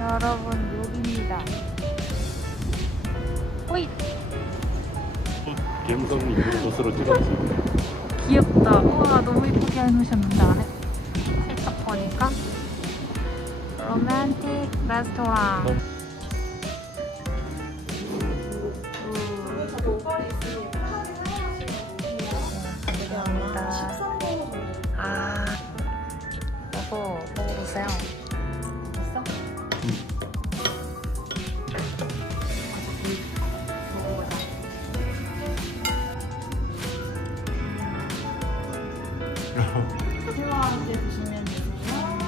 여러분 여기입니다. 호잇! 감성이 있는 곳으로 찍었지. 귀엽다. 우와 너무 예쁘게 해놓으셨는데 안에 살짝 보니까 로맨틱 레스토랑. 감사합니다. 아, 먹어보세요. 있어? 새우와 함께 드시면 되고요.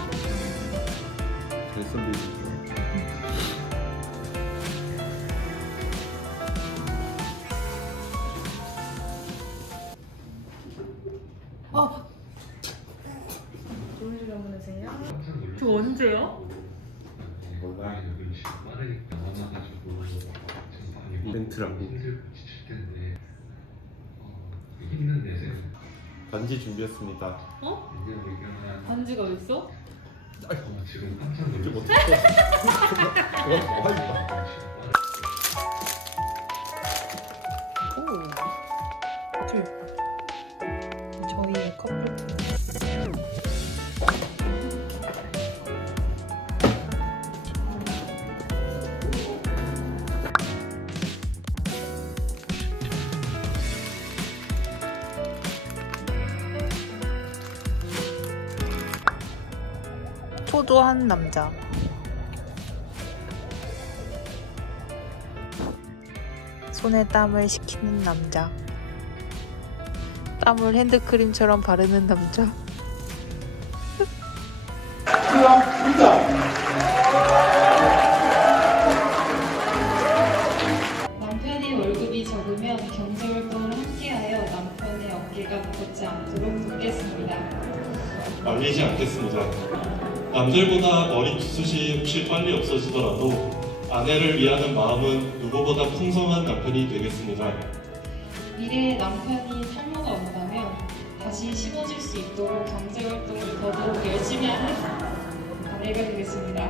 잘 썰리지. 좋은 시간 보내세요. 저 언제요? 몰라. 이벤트라고. 반지 준비했습니다. 어? 반지가 어딨어? 이게 어떻게 와 있다. 저희의 커플. 초조한 남자. 손에 땀을 식히는 남자. 땀을 핸드크림처럼 바르는 남자. 남편이 월급이 적으면 경제활동을 함께하여 남편의 어깨가 무겁지 않도록 돕겠습니다. 말리지 않겠습니다. 남들보다 머리숱이 혹시 빨리 없어지더라도 아내를 위하는 마음은 누구보다 풍성한 남편이 되겠습니다. 미래에 남편이 탈모가 온다면 다시 심어질 수 있도록 경제활동을 더더욱 열심히 하는 아내가 되겠습니다.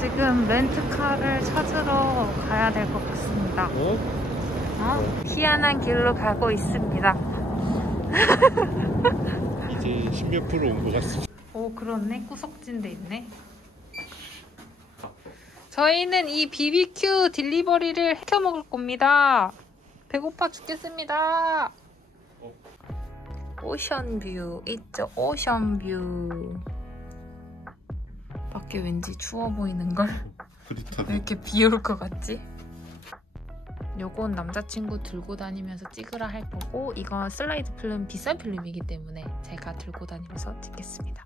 지금 렌트카를 찾으러 가야 될 것 같습니다. 희한한 길로 가고 있습니다. 이제 10몇 프로 온 것 같습니다. 오, 그렇네. 구석진 데 있네. 저희는 이 BBQ 딜리버리를 시켜 먹을 겁니다. 배고파 죽겠습니다. 오션뷰 있죠? 오션뷰. 밖에 왠지 추워 보이는걸? 왜 이렇게 비 올 것 같지? 요건 남자친구 들고 다니면서 찍으라 할 거고, 이건 슬라이드 필름, 비싼 필름이기 때문에 제가 들고 다니면서 찍겠습니다.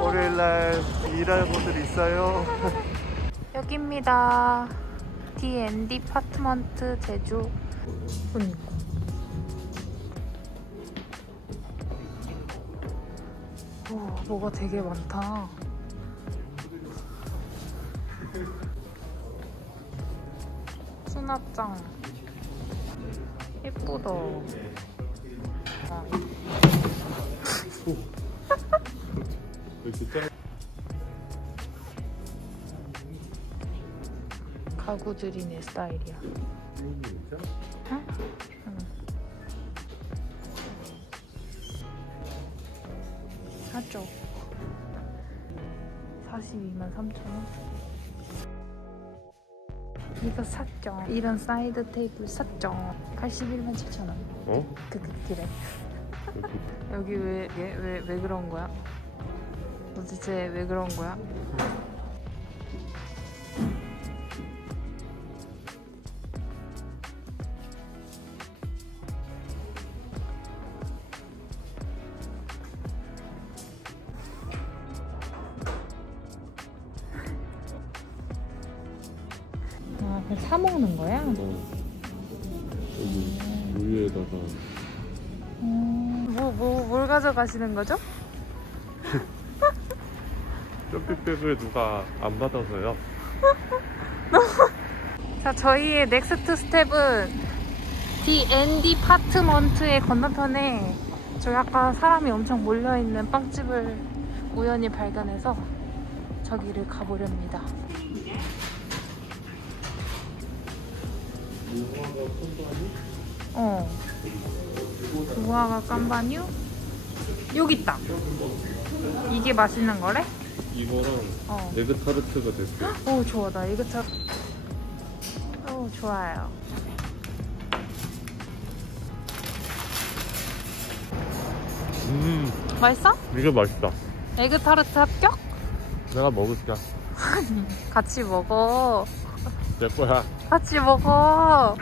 월요일날 일할 곳들 있어요. 여기입니다. D&D 파트먼트 제주. 오, 뭐가 되게 많다. 수납장 예쁘다. 가구들이 내 스타일이야. 응? 응. 4쪽 423,000원. 이거 샀죠. 이런 사이드 테이블 샀죠. 817,000원. 어? 그래. 여기 왜 그런 거야? 도대체 왜 그런 거야? 아, 그냥 사 먹는 거야? 여기 우유에다가 뭘 가져가시는 거죠? 쇼핑백을 누가 안 받아서요. 자, 저희의 넥스트 스텝은 디앤디파트먼트의 건너편에 저기 아까 사람이 엄청 몰려있는 빵집을 우연히 발견해서 저기를 가보렵니다. 무화과 깜바뉴? 여기 있다. 이게 맛있는 거래? 이거랑 에그 타르트가 됐어요. 오, 좋아. 나 에그 타르트. 오, 좋아요. 맛있어? 이거 맛있다. 에그 타르트 합격? 내가 먹을게. 같이 먹어. 내 거야. 같이 먹어.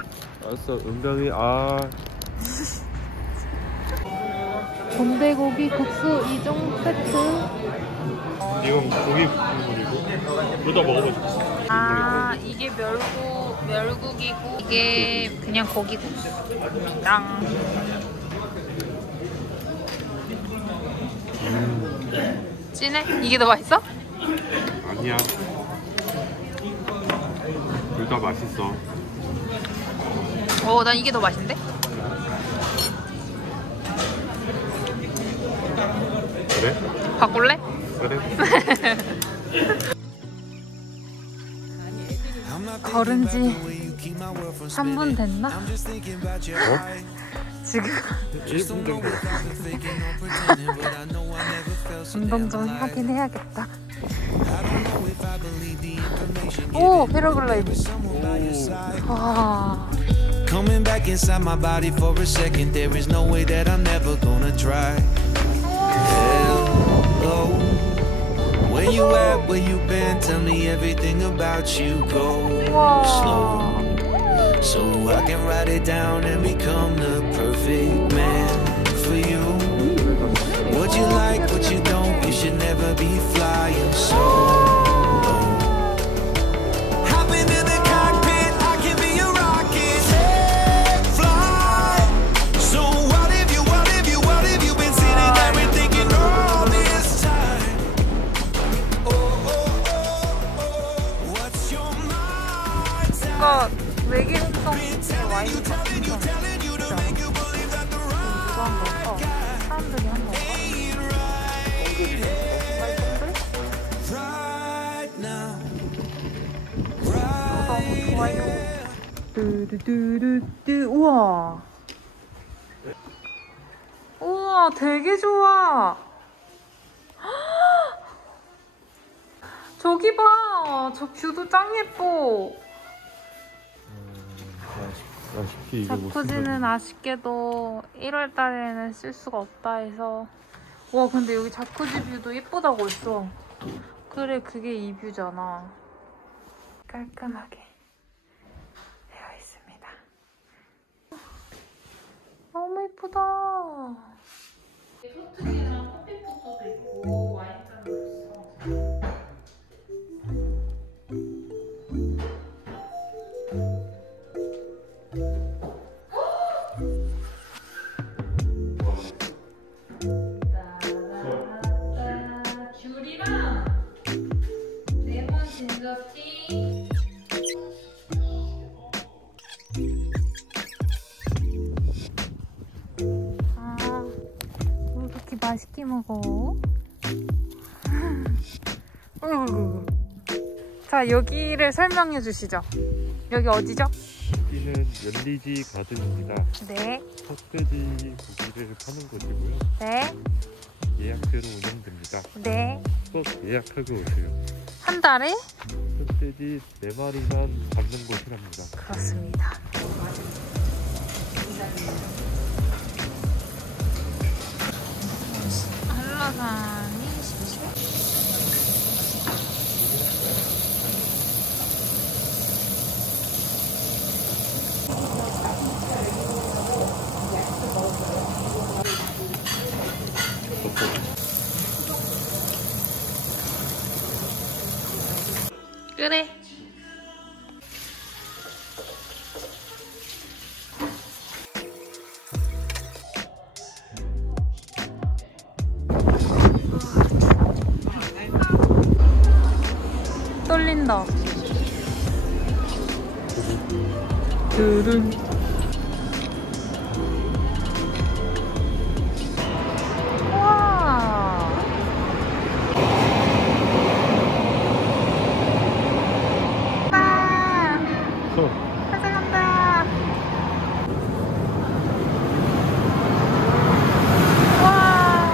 알았어. 은경이 곰대고기 국수 2종 세트. 이건 고기 국물이고 이거 먹어보자. 아, 이게 멸국이고 이게 그냥 고기 국수입니다. 진해? 이게 더 맛있어? 아니야. 둘 다 맛있어. 난 이게 더 맛있는데? 그래? 바꿀래? 그래? 걸은 지 3분 됐나? 지금 1분 정도. 운동 좀 하긴 해야겠다. 오, 패러글라이딩. 와. Coming back inside my body for a second. There is no way that I'm never gonna try. Hello, where you at? Where you been? Tell me everything about you. Go slow, so I can write it down and become the perfect man for you. What you like, what you don't, you should never be flying solo. Hop into the cockpit, I can be a rocket. Hey, fly. So what have you been sitting there and thinking all this time? What's your mind? 뭔가 외계행성의 와인이 같은 거. 사람들이 한 건가? 너무 좋아요. 뚜두두두뚜. 우와. 우와, 되게 좋아. 저기 봐. 저 뷰도 짱 예뻐. 아쉽게 이거 못 자쿠지는 아쉽게도 1월 달에는 쓸 수가 없다 해서. 와, 근데 여기 자쿠지 뷰도 예쁘다고 했어. 그래, 그게 이 뷰잖아. 깔끔하게 되어 있습니다. 너무 예쁘다. 포트기랑 커피포트도 있고 와인잔도 있어. 귤이랑 레몬 진저티. 왜 이렇게 맛있게 먹어? 자, 여기를 설명해 주시죠. 여기 어디죠? 여기는 연리지 가든입니다. 네. 흑돼지 고기를 파는 곳이고요. 네. 예약제로 운영됩니다. 네. 꼭 예약하고 오세요. 한 달에? 흑돼지 4마리만 잡는 곳이랍니다. 그렇습니다. 한라산이 17? 그래. 떨린다. 두둔. 와. 가져간다. 와.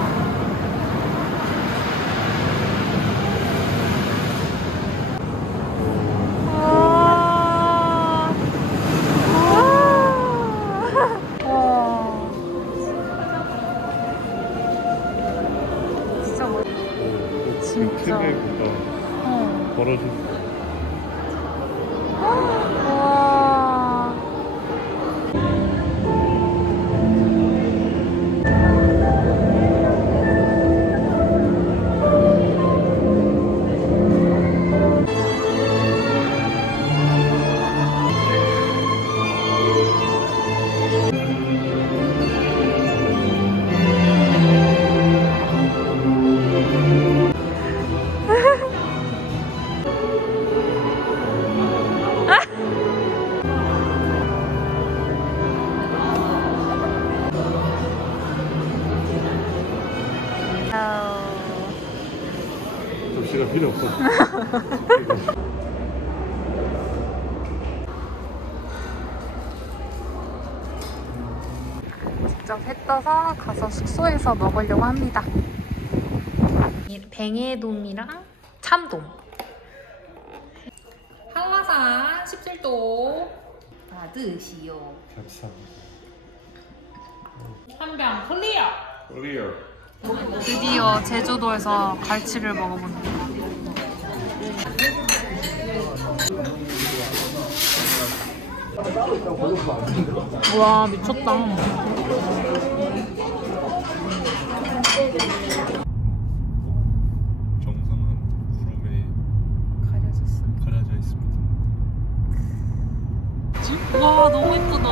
진짜. 크게 뭔가 벌어지는 거. 와. 접시가 필요 없어. 직접 해 떠서 가서 숙소에서 먹으려고 합니다. 뱅에돔이랑 참돔. 한라산 17도 받으시오. 감사합니다. 한병 클리어. 클리어. 드디어 제주도에서 갈치를 먹어본다. 와, 미쳤다. 정상한 구름에 가려져 있습니다. 와, 너무 예쁘다.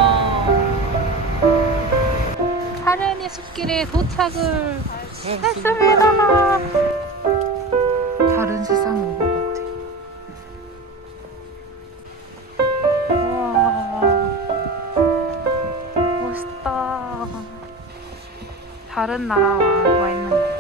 하련이 숲길에 도착을 했습니다. 다른 세상에 온 것 같아. 와, 멋있다. 다른 나라 와 있는 것 같아.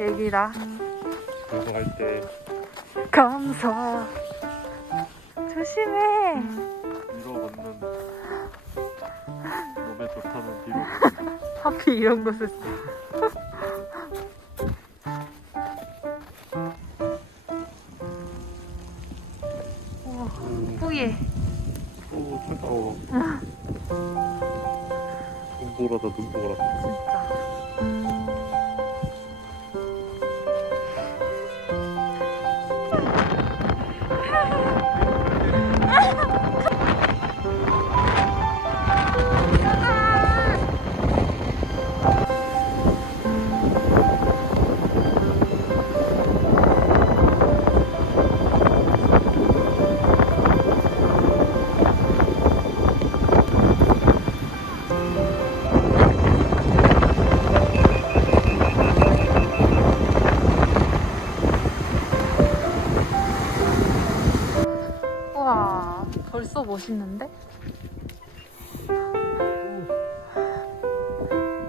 여기다. 그거 할 때 감사. 조심해. 위로 걷는 몸에 좋다는 뒤로. 하필 이런 곳을 써. 우와, 뿌예. 오, 차가워. 눈보라다 눈보라. 진짜. 우와, 벌써 멋있는데?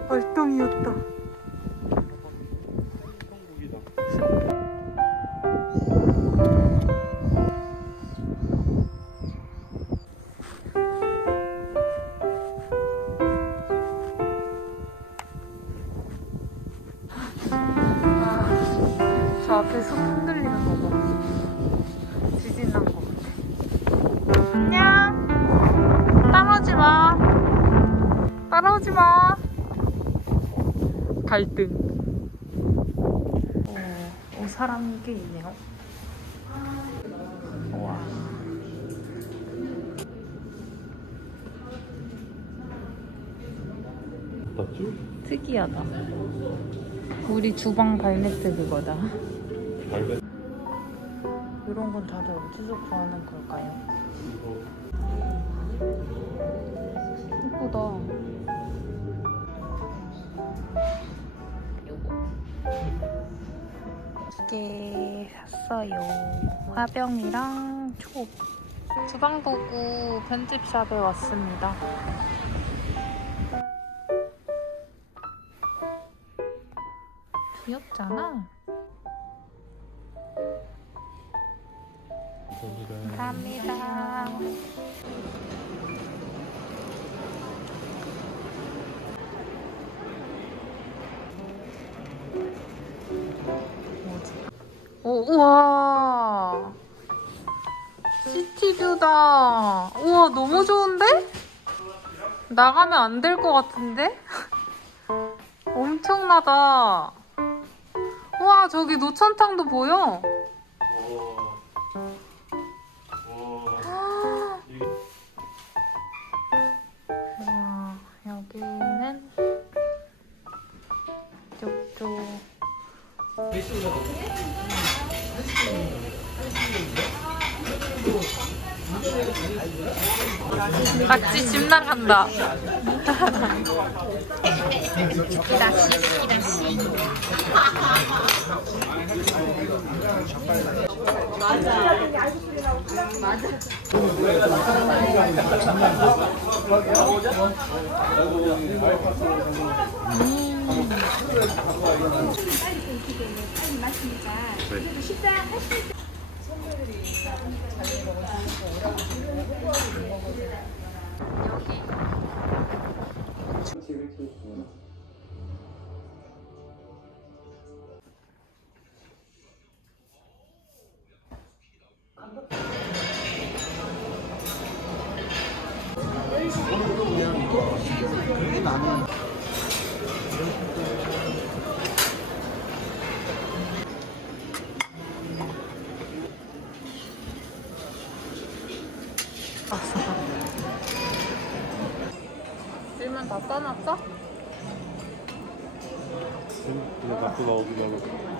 월동이었다. 천국이다. 갈등. 오, 사람이 꽤 있네요. 우와. 맞죠? 특이하다. 우리 주방 발매트 그거다. 발매? 이런 건 다들 어디서 구하는 걸까요? 예쁘다. 요거. 2개 샀어요. 화병이랑 초. 주방도구 편집샵에 왔습니다. 귀엽잖아. 감사합니다. 오, 우와. 시티뷰다. 우와, 너무 좋은데? 나가면 안 될 것 같은데? 엄청나다. 우와, 저기 노천탕도 보여. 우와, 여기는 이쪽도. 낙지 집 나간다. 스키다시. 질문 다 써놨어? 그냥 갖고 나오기로 하고.